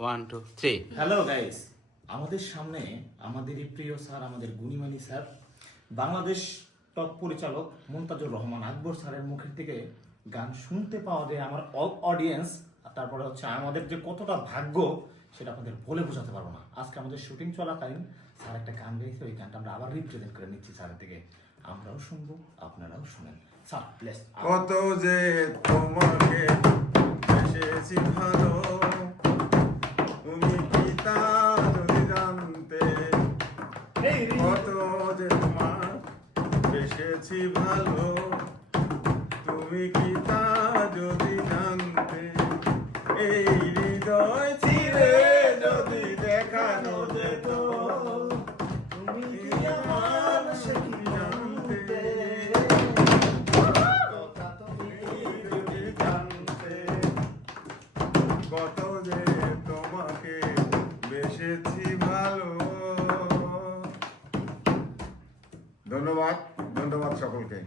1 2 3 hello guys, আমাদের সামনে আমাদেরই প্রিয় স্যার, আমাদের গুণীমানী স্যার, বাংলাদেশ টপ পরিচালক মুনতাজুর রহমান আকবর স্যারের মুখের থেকে গান শুনতে পাওয়া যায় আমার অডিয়েন্স। তারপরে হচ্ছে আমাদের যে কতটা ভাগ্য সেটা আপনাদের বলে বোঝাতে পারবো না। আজকে আমাদের শুটিং চলাকালীন স্যার একটা গান গাইছে, ওই গানটা আমরা আবার রিপ্রেজেন্ট করে নিচ্ছি স্যারের থেকে। আমরাও শুনবো, আপনারাও শুনেন। Sir please. কত যে তোমাকে এসেছি ভালো, তুমি কি তা যদি জানতে। কত যে তোমার বেসেছি ভালো, তুমি কি তা যদি জানতে। এই হৃদয় ছিঁড়ে যদি দেখানো যেত, তুমি কি আমার সেই জানতে। যদি জানতে কত যে তোমাকে বেসেছি ভালো। ধন্যবাদ, ধন্যবাদ সকলকে।